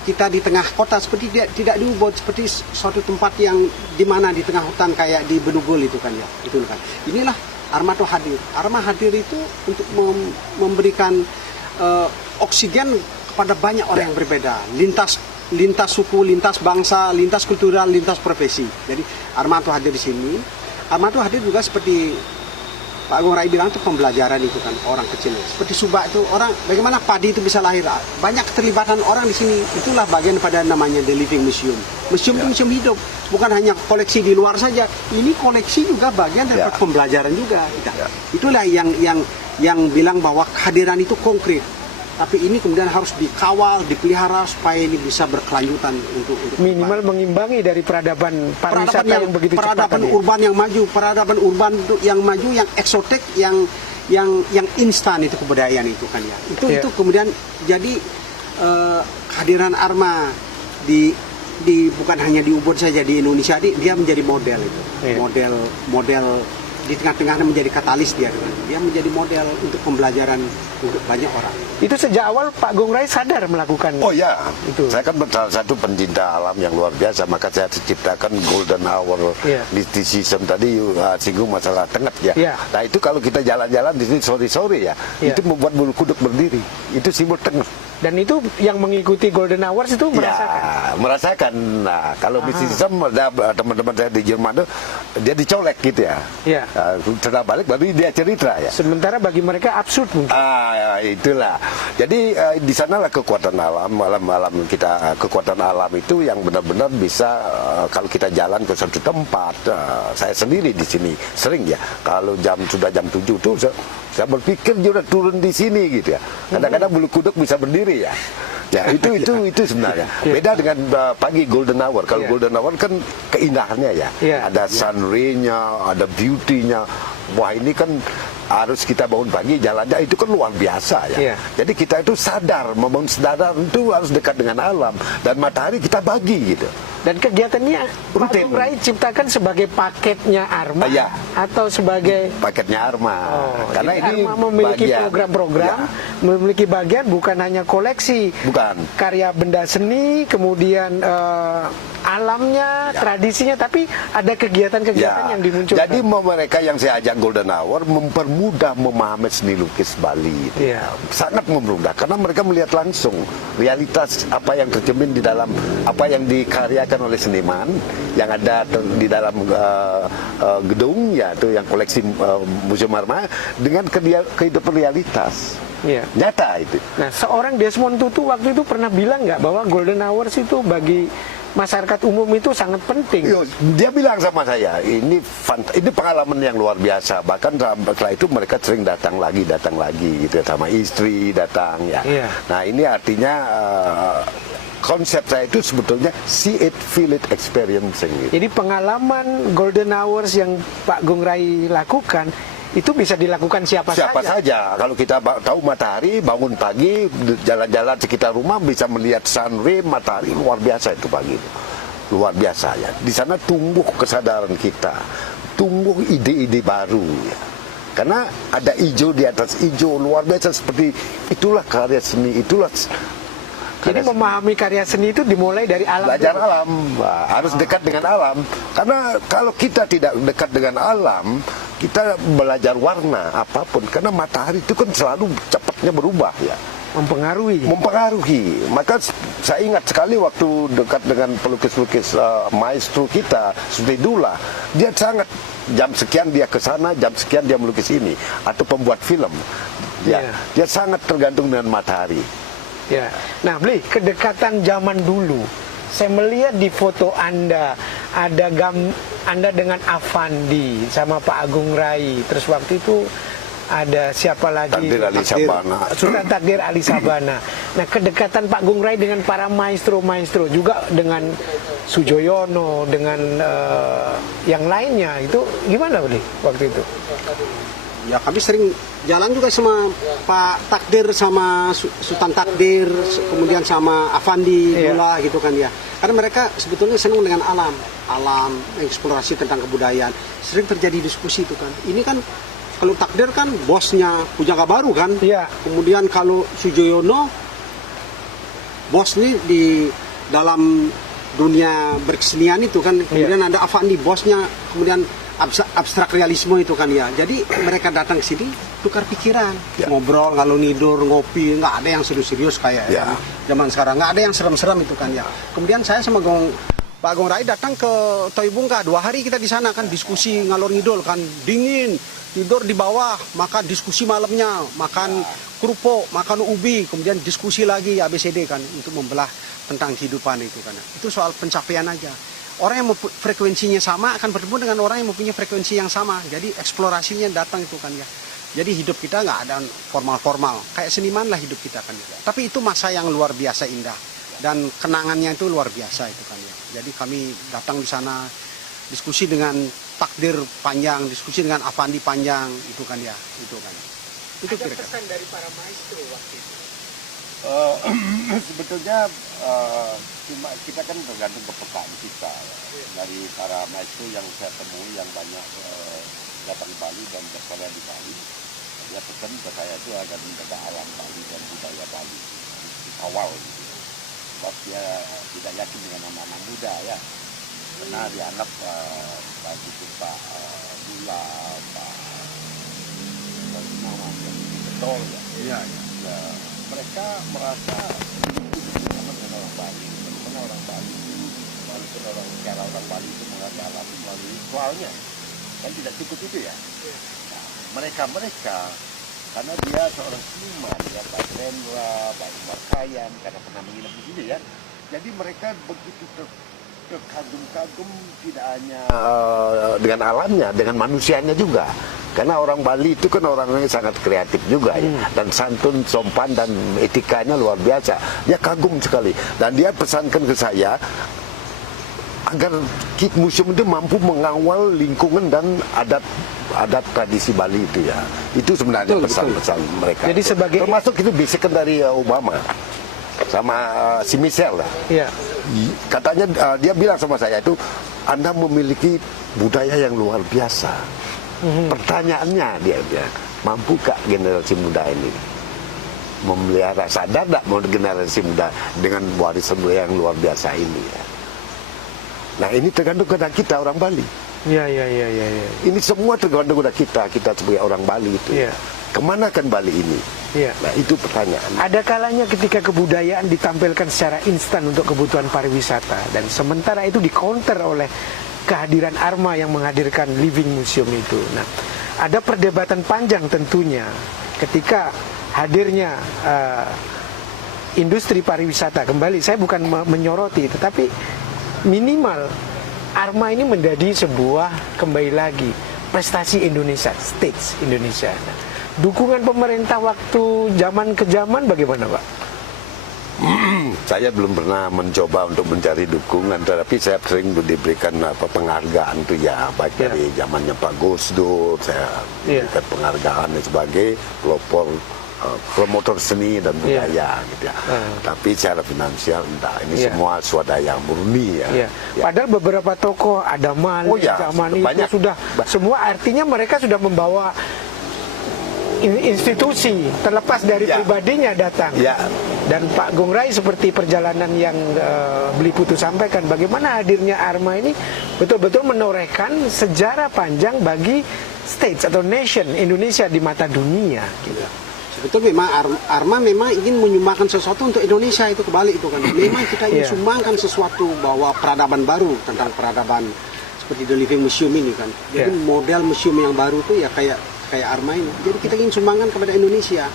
kita di tengah kota, seperti tidak di Ubud, seperti suatu tempat yang di mana di tengah hutan kayak di Benugul itu kan ya. Itu kan. Inilah Arma itu hadir. Arma hadir itu untuk memberikan oksigen kepada banyak orang yang berbeda. Lintas suku, lintas bangsa, lintas kultural, lintas profesi. Jadi Arma itu hadir di sini. Arma itu hadir juga seperti Pak Agung Rai bilang itu pembelajaran itu kan orang kecil. Seperti Subak itu orang bagaimana padi itu bisa lahir. Banyak keterlibatan orang di sini. Itulah bagian pada namanya The Living Museum. Museum itu museum hidup. Bukan hanya koleksi di luar saja. Ini koleksi juga bagian dari pembelajaran juga. Itulah yang bilang bahwa kehadiran itu konkret. Tapi ini kemudian harus dikawal, dipelihara supaya ini bisa berkelanjutan untuk minimal mengimbangi dari peradaban pariwisata yang begitu cepat. Peradaban urban yang maju, peradaban urban yang maju, yang eksotik, yang instan itu kebudayaan itu kan ya. Itu kemudian jadi kehadiran Arma di bukan hanya di Ubud saja, di Indonesia dia menjadi model itu. Model di tengah-tengahnya menjadi katalis dia menjadi model untuk pembelajaran untuk banyak orang. Itu sejak awal Pak Agung Rai sadar melakukan. Oh ya, itu. Saya kan salah satu pencinta alam yang luar biasa, maka saya ciptakan golden hour mysticism tadi singgung masalah tengah ya. Nah itu kalau kita jalan-jalan di sini sore-sore ya, itu membuat bulu kuduk berdiri. Itu simbol tengah. Dan itu yang mengikuti Golden Hours itu merasakan. Ya, merasakan. Nah, kalau mysticism teman-teman saya di Jerman itu dia dicolek gitu ya. Iya. Setelah balik baru dia cerita ya. Sementara bagi mereka absurd mungkin. Ya, itulah. Jadi di sanalah kekuatan alam kita, kekuatan alam itu yang benar-benar bisa kalau kita jalan ke suatu tempat. Saya sendiri di sini sering ya. Kalau sudah jam 7 tuh saya berpikir dia udah turun di sini gitu ya. Kadang-kadang bulu kuduk bisa berdiri ya. Ya itu sebenarnya. Beda dengan pagi golden hour. Kalau golden hour kan keindahannya ya. Ada sun ray-nya, ada beauty-nya. Wah ini kan harus kita bangun pagi jalannya itu kan luar biasa ya. Jadi kita itu sadar, membangun sadar itu harus dekat dengan alam dan matahari kita bagi gitu. Dan kegiatannya Pak Rutin. Agung Rai ciptakan sebagai paketnya Arma Iya. atau sebagai Paketnya Arma. Karena jadi ini Arma memiliki bagian. program-program, Ya, memiliki bagian bukan hanya koleksi bukan. karya benda seni, kemudian alamnya, Ya. tradisinya, tapi ada kegiatan-kegiatan yang dimunculkan. Jadi mereka yang saya ajak Golden Hour mempermudah memahami seni lukis Bali. Iya. Sangat mempermudah karena mereka melihat langsung realitas apa yang tercermin di dalam apa yang dikaryakan oleh seniman yang ada di dalam gedung, yaitu yang koleksi Museum Arma dengan kehidupan realitas. Iya. Nyata itu. Nah, seorang Desmond Tutu waktu itu pernah bilang nggak bahwa Golden Hours itu bagi masyarakat umum itu sangat penting. Yo, dia bilang sama saya, ini pengalaman yang luar biasa. Bahkan setelah itu mereka sering datang lagi gitu sama istri datang ya. Iya. Nah ini artinya konsep saya itu sebetulnya see it, feel it, experiencing. Gitu. Jadi pengalaman Golden Hours yang Pak Gung Rai lakukan itu bisa dilakukan siapa saja. Kalau kita tahu matahari, bangun pagi, jalan-jalan sekitar rumah bisa melihat sunray, matahari luar biasa itu pagi itu. Luar biasa ya. Di sana tumbuh kesadaran kita, tumbuh ide-ide baru ya. Karena ada hijau di atas hijau, luar biasa seperti itulah karya seni, itulah. Jadi memahami karya seni itu dimulai dari alam. Belajar dulu. alam, harus dekat dengan alam. Karena kalau kita tidak dekat dengan alam, kita belajar warna apapun. Karena matahari itu kan selalu cepatnya berubah ya. Mempengaruhi. Maka saya ingat sekali waktu dekat dengan pelukis-pelukis maestro kita, Sutidula, dia sangat jam sekian dia ke sana, jam sekian dia melukis ini, atau pembuat film. Ya, Iya. dia sangat tergantung dengan matahari. Ya. Nah, Bli, kedekatan zaman dulu. Saya melihat di foto Anda ada Anda dengan Avandi sama Pak Agung Rai. Terus waktu itu ada siapa lagi? Takdir Ali Sabana. Sultan Takdir Ali Sabana. Nah, kedekatan Pak Agung Rai dengan para maestro-maestro juga dengan Sujoyono, dengan yang lainnya itu gimana, Bli, waktu itu? Ya kami sering jalan juga sama Pak Takdir, sama Sultan Takdir, kemudian sama Avandi Iya. Bola gitu kan ya. Karena mereka sebetulnya senang dengan alam, eksplorasi tentang kebudayaan. Sering terjadi diskusi itu kan. Ini kan kalau Takdir kan bosnya Pujangga Baru kan. Iya. Kemudian kalau Sujoyono bos nih di dalam dunia berkesenian itu kan. Kemudian ada Avandi bosnya, kemudian abstrak realisme itu kan ya. Jadi mereka datang ke sini tukar pikiran, ngobrol, ngalor ngidur, ngopi, nggak ada yang serius-serius kayak zaman sekarang, nggak ada yang serem-serem itu kan ya. Kemudian saya sama Pak Agung Rai datang ke Toibungka, 2 hari kita di sana kan diskusi ngalor ngidul kan, dingin, tidur di bawah, makan diskusi malamnya, makan kerupuk, makan ubi, kemudian diskusi lagi ABCD kan untuk membelah tentang kehidupan itu kan. Itu soal pencapaian aja. Orang yang frekuensinya sama akan bertemu dengan orang yang mempunyai frekuensi yang sama. Jadi eksplorasinya datang itu kan ya. Jadi hidup kita nggak ada formal-formal. Kayak seniman lah hidup kita kan ya. Tapi itu masa yang luar biasa indah. Dan kenangannya itu luar biasa itu kan ya. Jadi kami datang di sana diskusi dengan Takdir panjang, diskusi dengan Avandi panjang itu kan ya. Itu kan. Itu Ada kira-kira. pesan dari para maestro waktu itu. Sebetulnya cuma kita kan tergantung kepekaan kita ya. Dari para maestro yang saya temui yang banyak datang ke Bali dan berkarya di Bali, dia pesan ke saya itu agar menjaga alam Bali dan budaya Bali di awal gitu. Sebab dia tidak yakin dengan anak-anak muda ya, karena dianggap baik itu Pak Dula, Pak nama betul ya. Iya. Ya, mereka merasa sama dengan orang Bali, bagaimana orang Bali itu, walaupun cara orang Bali itu mengenai alam melalui ritualnya, kan tidak cukup itu ya. Nah, mereka karena dia seorang seniman, ya Pak Rendra, Pak Umar Khayyam, karena pernah menginap di sini ya, jadi mereka begitu terkagum-kagum tidak hanya dengan alamnya, dengan manusianya juga. Karena orang Bali itu kan orangnya sangat kreatif juga ya, dan santun, sopan dan etikanya luar biasa. Dia kagum sekali dan dia pesankan ke saya agar museum itu mampu mengawal lingkungan dan adat tradisi Bali itu ya. Itu sebenarnya pesan-pesan mereka. Jadi sebagai termasuk itu bisikan dari Obama. sama si Michelle lah. Iya. Katanya dia bilang sama saya itu, Anda memiliki budaya yang luar biasa. Pertanyaannya dia mampukah generasi muda ini memelihara, sadar tak mau generasi muda dengan warisan yang luar biasa ini ya. Nah ini tergantung kepada kita orang Bali. Iya. Ini semua tergantung kepada kita sebagai orang Bali itu. Iya. Kemana kan Bali ini? Iya. Nah itu pertanyaan. Ada kalanya ketika kebudayaan ditampilkan secara instan untuk kebutuhan pariwisata, dan sementara itu dicounter oleh kehadiran Arma yang menghadirkan Living Museum itu. Nah, ada perdebatan panjang tentunya ketika hadirnya industri pariwisata. Kembali, saya bukan menyoroti, tetapi minimal Arma ini menjadi sebuah, kembali lagi, prestasi Indonesia, stage Indonesia. Nah, dukungan pemerintah waktu zaman ke zaman bagaimana, Pak? Saya belum pernah mencoba untuk mencari dukungan, tetapi saya sering diberikan penghargaan tuh ya, baik dari zamannya Pak Gus Dur, saya diberikan penghargaan sebagai pelopor promotor seni dan budaya gitu ya. Tapi secara finansial enggak, ini semua swadaya murni ya. Padahal beberapa tokoh ada Malik, zaman itu sudah semua, artinya mereka sudah membawa institusi terlepas dari pribadinya datang. Dan Pak Gung Rai seperti perjalanan yang Beli Putu sampaikan, bagaimana hadirnya Arma ini betul-betul menorehkan sejarah panjang bagi stage atau nation Indonesia di mata dunia gitu. Sebetulnya memang Arma memang ingin menyumbangkan sesuatu untuk Indonesia, itu kebalik itu kan. Memang kita ingin sumbangkan sesuatu bahwa peradaban baru, tentang peradaban seperti The Living Museum ini kan. Jadi model museum yang baru itu ya kayak Arma ini. Jadi kita ingin sumbangkan kepada Indonesia.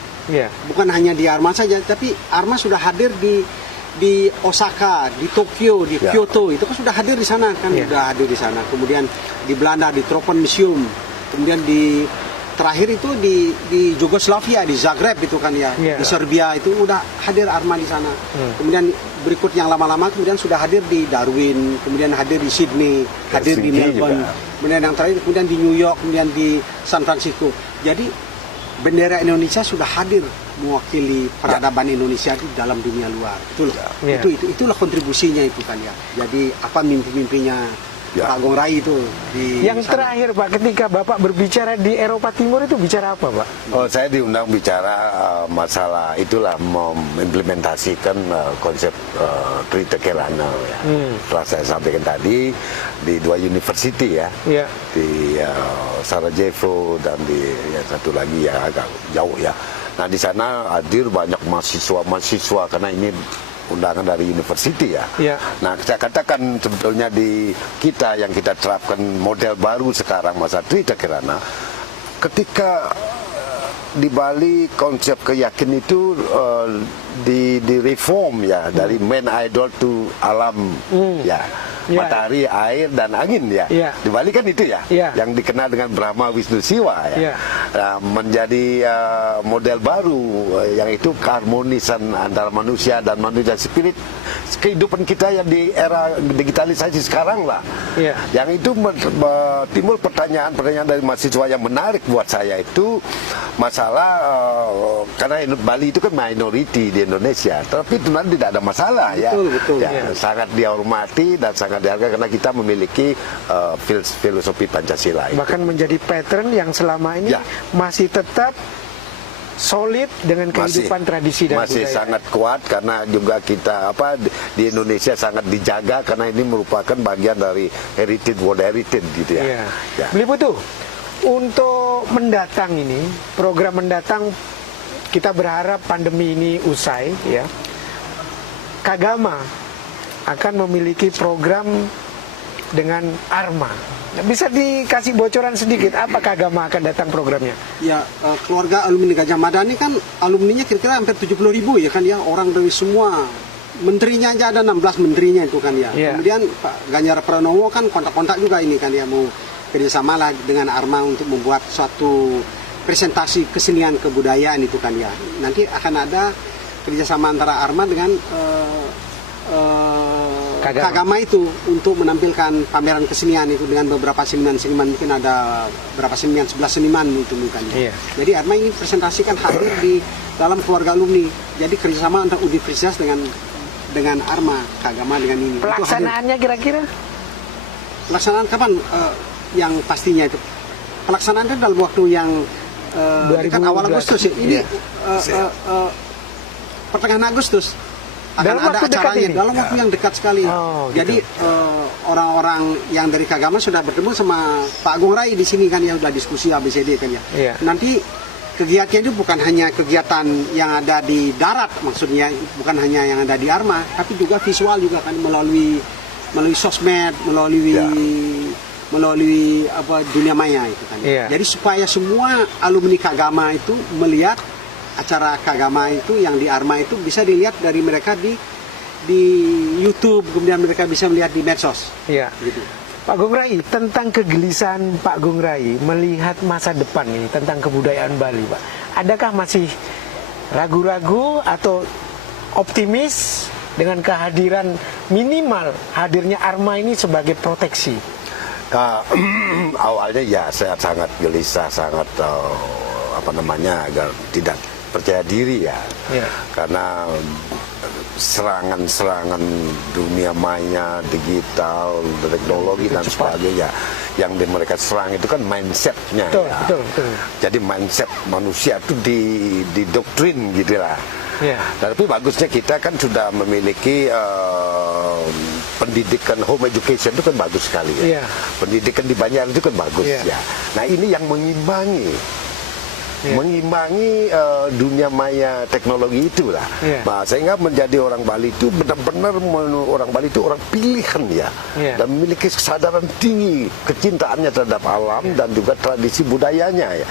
Bukan hanya di Arma saja, tapi Arma sudah hadir di Osaka, di Tokyo, di Kyoto, itu kan sudah hadir di sana kan, sudah hadir di sana. Kemudian di Belanda di Tropen Museum, kemudian terakhir itu di Yugoslavia, di Zagreb itu kan ya, di Serbia itu udah hadir Arma di sana. Kemudian berikut yang lama-lama kemudian sudah hadir di Darwin, kemudian hadir di Sydney, hadir di Melbourne, kemudian yang terakhir kemudian di New York, kemudian di San Francisco. Jadi bendera Indonesia sudah hadir mewakili peradaban Indonesia di dalam dunia luar. Itulah kontribusinya itu kan ya. Jadi apa mimpi-mimpinya Pak Gung Rai itu yang terakhir Pak, ketika Bapak berbicara di Eropa Timur itu bicara apa Pak? Saya diundang bicara masalah itulah mengimplementasikan konsep Trita Kirana ya. Setelah saya sampaikan tadi di 2 university ya, di Sarajevo dan di yang satu lagi ya agak jauh ya. Nah di sana hadir banyak mahasiswa karena ini undangan dari university ya. Nah saya katakan sebetulnya di kita yang kita terapkan model baru sekarang masa Trita Kirana, ketika di Bali konsep keyakinan itu di reform ya, dari main idol to alam ya. Matahari, air, dan angin ya. Di Bali kan itu ya, yang dikenal dengan Brahma Wisnu Siwa ya. Nah, menjadi model baru yang itu keharmonisan antara manusia dan manusia spirit, kehidupan kita yang di era digitalisasi sekarang lah. Yang itu timbul pertanyaan dari mahasiswa yang menarik buat saya itu masalah karena Bali itu kan minority di Indonesia, tapi itu nanti tidak ada masalah ya. Sangat dihormati dan sangat dihargai karena kita memiliki filosofi Pancasila itu. Bahkan menjadi pattern yang selama ini masih tetap solid dengan kehidupan tradisi dan masih budaya. Sangat kuat karena juga kita di Indonesia sangat dijaga karena ini merupakan bagian dari heritage, world heritage gitu ya. Beli Putu, untuk mendatang ini, program mendatang kita berharap pandemi ini usai ya. Kagama akan memiliki program dengan Arma. Bisa dikasih bocoran sedikit apa Kagama akan datang programnya? Ya, keluarga alumni Gajah Mada ini kan alumninya kira-kira hampir 70.000 ya kan ya, orang dari semua. Menterinya aja ada 16 menterinya itu kan ya. Kemudian Pak Ganjar Pranowo kan kontak-kontak juga ini kan ya, mau kerjasama lah dengan Arma untuk membuat suatu presentasi kesenian kebudayaan itu kan ya. Nanti akan ada kerjasama antara Arma dengan Kagama itu untuk menampilkan pameran kesenian itu dengan beberapa seniman-seniman, mungkin ada berapa seniman, 11 seniman itu mungkin. Iya. Jadi Arma ini presentasikan hadir di dalam keluarga alumni. Jadi kerjasama antara universitas dengan Arma Kagama dengan ini. Itu hadir. Pelaksanaannya kira-kira? Pelaksanaan kapan yang pastinya itu? Pelaksanaan itu dalam waktu yang dekat awal Agustus ya. Ini pertengahan Agustus akan Dalam ada waktu dekat acaranya ini? dalam waktu yang dekat sekali. Oh, gitu. Jadi orang-orang yang dari Kagama sudah bertemu sama Pak Agung Rai di sini kan ya, udah diskusi ABCD kan ya. Iya. Nanti kegiatan itu bukan hanya kegiatan yang ada di darat, maksudnya bukan hanya yang ada di Arma, tapi juga visual juga kan melalui sosmed, melalui apa dunia maya itu kan. Iya. Jadi supaya semua alumni Kagama itu melihat acara Kagama itu yang di Arma itu bisa dilihat dari mereka di YouTube, kemudian mereka bisa melihat di medsos. Iya. Gitu. Pak Gung Rai, tentang kegelisahan Pak Gung Rai melihat masa depan ini tentang kebudayaan Bali, Pak. Adakah masih ragu-ragu atau optimis dengan kehadiran minimal hadirnya Arma ini sebagai proteksi? Awalnya ya saya sangat gelisah, sangat agar tidak percaya diri ya. Ya. Karena serangan-serangan dunia maya, digital, teknologi dan sebagainya yang mereka serang itu kan mindsetnya. Betul, ya. betul. Jadi mindset manusia itu didoktrin gitu lah. Ya. Tapi bagusnya kita kan sudah memiliki pendidikan home education itu kan bagus sekali ya. Iya. Pendidikan di Banjar itu kan bagus Iya. ya. Nah ini yang mengimbangi dunia maya teknologi itulah. Iya. Nah, sehingga menjadi orang Bali itu benar-benar orang Bali itu orang pilihan ya. Iya. Dan memiliki kesadaran tinggi kecintaannya terhadap alam dan juga tradisi budayanya ya.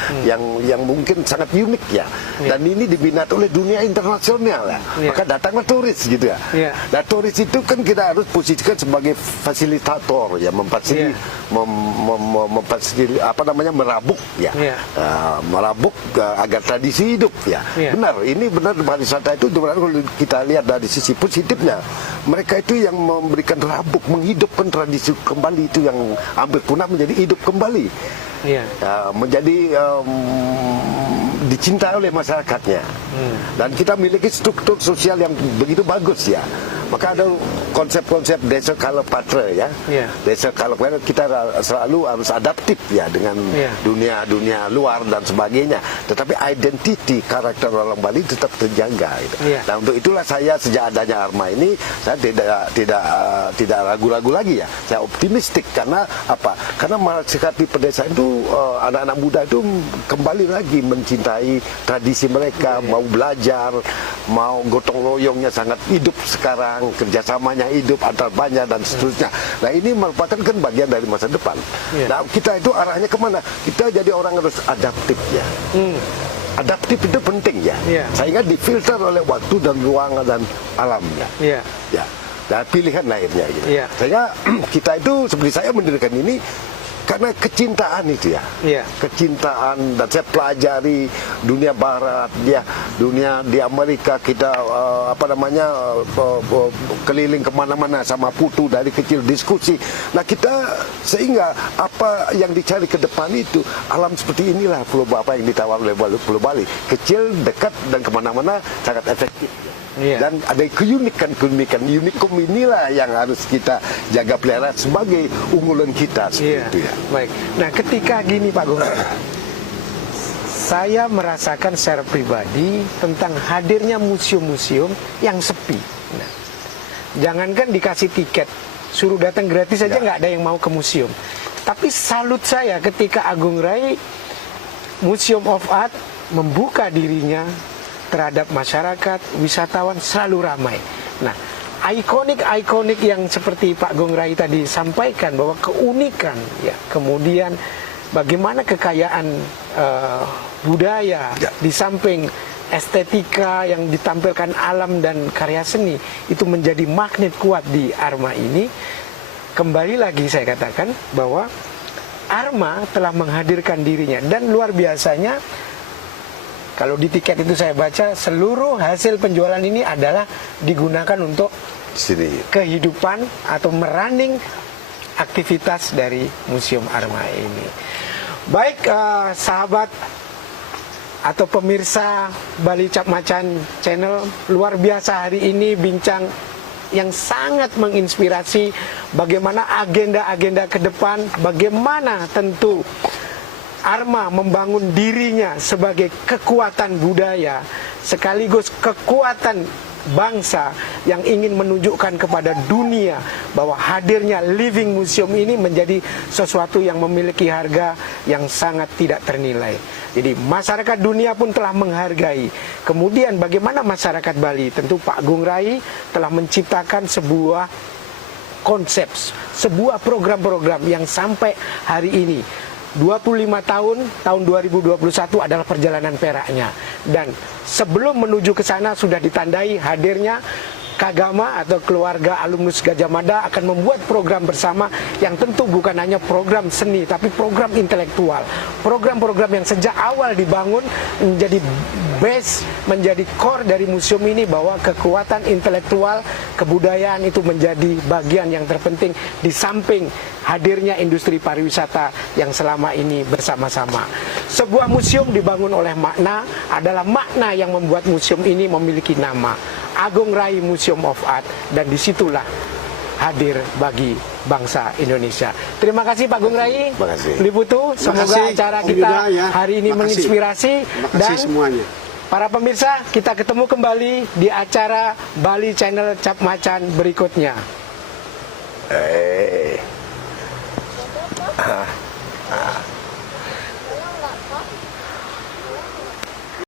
Yang mungkin sangat unik ya. Dan ini diminati oleh dunia internasional ya. Iya. Maka datanglah turis gitu ya. Iya. Nah, turis itu kan kita harus posisikan sebagai fasilitator ya, merabuk ya. Iya. Merabuk agar tradisi hidup ya. Iya. Benar, ini benar pariwisata itu benar kalau kita lihat dari sisi positifnya. Mereka itu yang memberikan rabuk, menghidupkan tradisi kembali itu yang hampir punah menjadi hidup kembali. Iya. Menjadi dicintai oleh masyarakatnya. Dan kita memiliki struktur sosial yang begitu bagus ya. Maka ada konsep-konsep desa Kalapatra ya. Iya. Desa Kalapatra kita selalu harus adaptif ya dengan Iya. dunia luar dan sebagainya. Tetapi identiti karakter orang Bali tetap terjaga gitu. Iya. Nah, untuk itulah saya sejak adanya Arma ini saya tidak ragu-ragu lagi ya. Saya optimistik karena apa? Karena masyarakat di pedesaan itu anak-anak muda itu kembali lagi mencintai tradisi mereka, mau belajar, mau gotong royongnya sangat hidup sekarang, kerjasamanya hidup antar banyak dan seterusnya. Nah ini merupakan kan bagian dari masa depan. Nah kita itu arahnya kemana? Kita jadi orang harus adaptif ya. Adaptif itu penting ya. Sehingga difilter oleh waktu dan ruangan dan alam ya. Ya. Dan pilihan lahirnya gitu. Sehingga kita itu seperti saya mendirikan ini karena kecintaan itu ya. Kecintaan, dan saya pelajari dunia barat ya, dunia di Amerika kita keliling kemana-mana sama Putu dari kecil diskusi. Nah kita sehingga apa yang dicari ke depan itu alam seperti inilah Pulau apa yang ditawar oleh Pulau Bali, kecil, dekat dan kemana-mana sangat efektif. Dan ada keunikan unikum inilah yang harus kita jaga pelihara sebagai unggulan kita seperti itu ya. Baik. Nah, ketika gini Pak Gung, saya merasakan secara pribadi tentang hadirnya museum-museum yang sepi. Nah, jangankan dikasih tiket, suruh datang gratis saja nggak ada yang mau ke museum. Tapi salut saya ketika Agung Rai Museum of Art membuka dirinya terhadap masyarakat, wisatawan selalu ramai. Nah, ikonik yang seperti Pak Gung Rai tadi sampaikan bahwa keunikan, ya, kemudian bagaimana kekayaan budaya di samping estetika yang ditampilkan alam dan karya seni itu menjadi magnet kuat di Arma ini. Kembali lagi saya katakan bahwa Arma telah menghadirkan dirinya dan luar biasanya. Kalau di tiket itu saya baca seluruh hasil penjualan ini adalah digunakan untuk sini. kehidupan atau merunning aktivitas dari Museum Arma ini. Baik sahabat atau pemirsa Bali Cap Macan Channel, luar biasa hari ini bincang yang sangat menginspirasi bagaimana agenda-agenda ke depan, bagaimana tentu Arma membangun dirinya sebagai kekuatan budaya sekaligus kekuatan bangsa yang ingin menunjukkan kepada dunia bahwa hadirnya Living Museum ini menjadi sesuatu yang memiliki harga yang sangat tidak ternilai. Jadi masyarakat dunia pun telah menghargai. Kemudian bagaimana masyarakat Bali? Tentu Pak Gung Rai telah menciptakan sebuah konsep, sebuah program-program yang sampai hari ini 25 tahun 2021 adalah perjalanan peraknya. Dan sebelum menuju ke sana sudah ditandai hadirnya Kagama atau keluarga alumnus Gajah Mada akan membuat program bersama yang tentu bukan hanya program seni tapi program intelektual. Program-program yang sejak awal dibangun menjadi base, menjadi core dari museum ini bahwa kekuatan intelektual, kebudayaan itu menjadi bagian yang terpenting di samping hadirnya industri pariwisata yang selama ini bersama-sama. Sebuah museum dibangun oleh makna, adalah makna yang membuat museum ini memiliki nama Agung Rai Museum of Art, dan disitulah hadir bagi bangsa Indonesia. Terima kasih Pak Gung Rai. Terima kasih. Liputu, semoga kasih, acara Om kita Yuda, ya. hari ini Terima kasih. menginspirasi. Terima kasih Dan semuanya. para pemirsa, kita ketemu kembali di acara Bali Channel Cap Macan berikutnya.